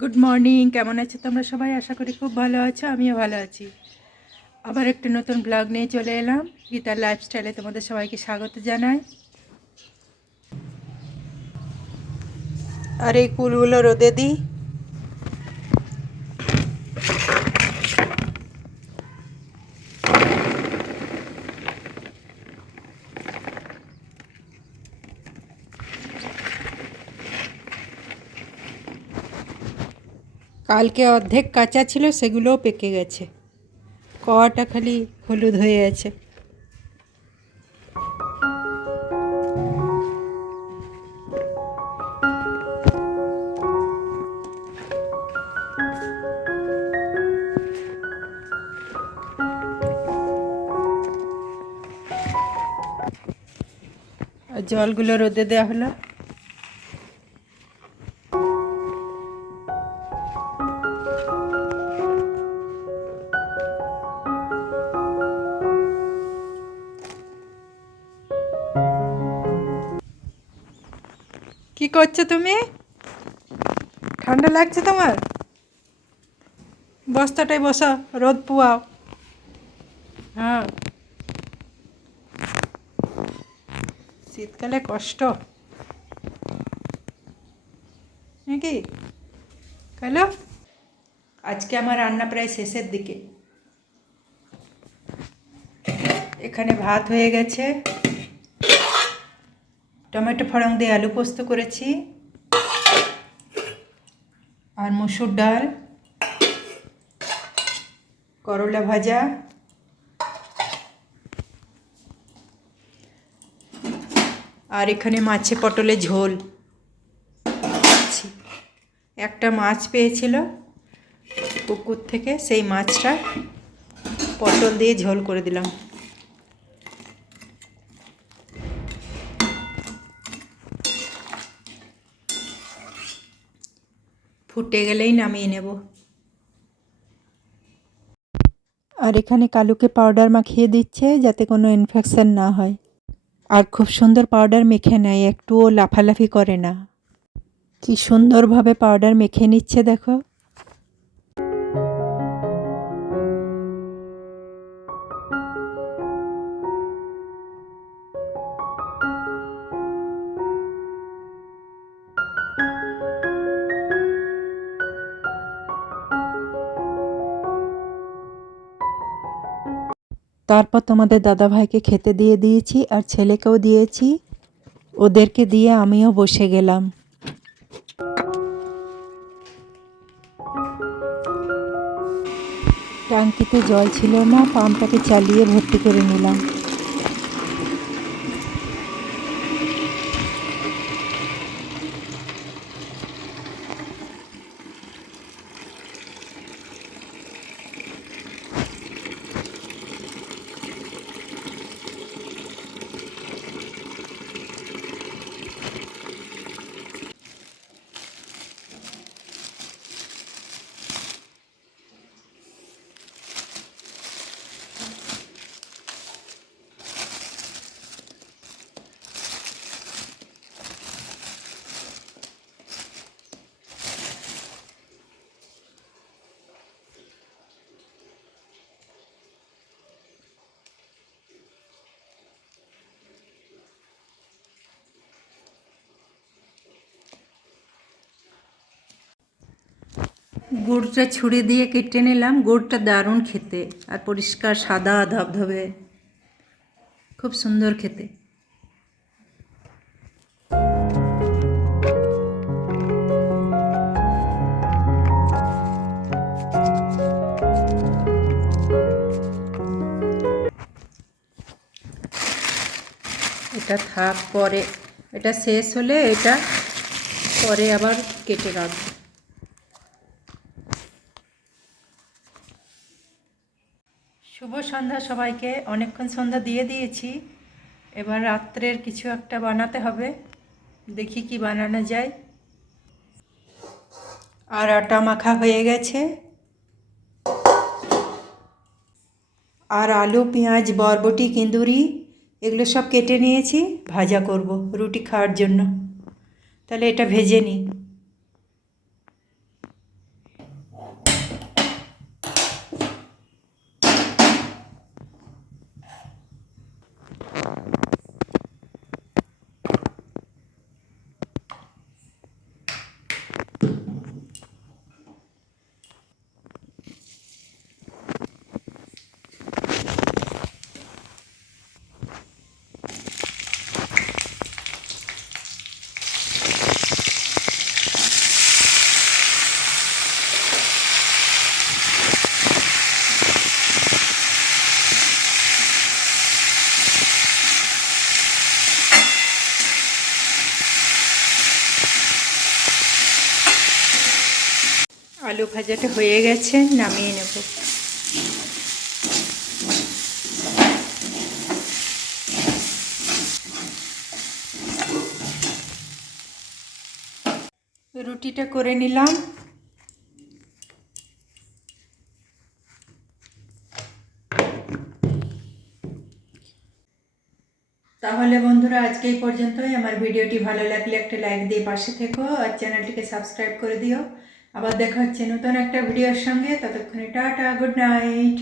Good morning কেমন আছো তোমরা সবাই? আশা করি খুব ভালো আছো, আমিও ভালো আছি। আবার একটা নতুন ব্লগ নিয়ে চলে এলাম, গীতার লাইফস্টাইলে তোমাদের সবাইকে স্বাগত জানাই। আর এই কুলগুলো রোদে দিই কালকে অর্ধেক কাঁচা ছিল, সেগুলোও পেকে গেছে। কওয়াটা খালি হলুদ হয়ে আছে। জলগুলো রোদে দেওয়া হলো। কি করছ তুমি? ঠান্ডা লাগছে তোমার? বস্তাটাই বসা, রোদ পুয়াও। হ্যাঁ। শীতকালে কষ্ট। নাকি? হ্যালো আজকে আমার রান্না প্রায় শেষের দিকে। এখানে ভাত হয়ে গেছে। টমেটো ফড়ং দিয়ে আলু পোস্ত করেছি। আর মসুর ডাল। করলা ভাজা। আর এখানে মাছে পটলে ঝোল। একটা মাছ পেয়েছিল পুকুর থেকে, সেই মাছটা পটল দিয়ে ঝোল করে দিলাম। ফুটে গেলেই নামিয়ে নেব। আর এখানে কালুকে পাউডার মাখিয়ে দিচ্ছে যাতে কোনো ইনফেকশন না হয়। আর খুব সুন্দর পাউডার মেখে নেয়, একটুও লাফালাফি করে না। কি সুন্দরভাবে পাউডার মেখে নিচ্ছে দেখো। তারপর তোমাদের দাদাভাইকে খেতে দিয়ে দিয়েছি আর ছেলেকেও দিয়েছি। ওদেরকে দিয়ে আমিও বসে গেলাম। ট্যাঙ্কিতে জল ছিল না, পাম্পটাকে চালিয়ে ভর্তি করে নিলাম। গুড়টা ছুরি দিয়ে কেটে নিলাম। গুড়টা দারুণ খেতে আর পরিষ্কার সাদা ধবধবে। খুব সুন্দর খেতে। এটা থাক পরে। এটা শেষ হলে এটা পরে আবার কেটে রাখব। শুভ সন্ধ্যা সবাইকে। অনেকক্ষণ সন্ধ্যা দিয়ে দিয়েছি। এবার রাত্রের কিছু একটা বানাতে হবে। দেখি কি বানানো যায়। আর আটা মাখা হয়ে গেছে। আর আলু, পেঁয়াজ, বরবটি, কিন্দুরি, এগুলো সব কেটে নিয়েছি। ভাজা করব রুটি খাওয়ার জন্য। তাহলে এটা ভেজে নিই। আলু ভাজাটা হয়ে গেছে, নামিয়ে নেব। রুটিটা করে নিলাম। তাহলে বন্ধুরা, আজকে এই পর্যন্তই। আমার ভিডিওটি ভালো লাগলে একটা লাইক দিয়ে পাশে থেকো আর চ্যানেলটিকে সাবস্ক্রাইব করে দিও। আবার দেখা হচ্ছে নতুন একটা ভিডিওর সঙ্গে ততক্ষণে টাটা গুড নাইট।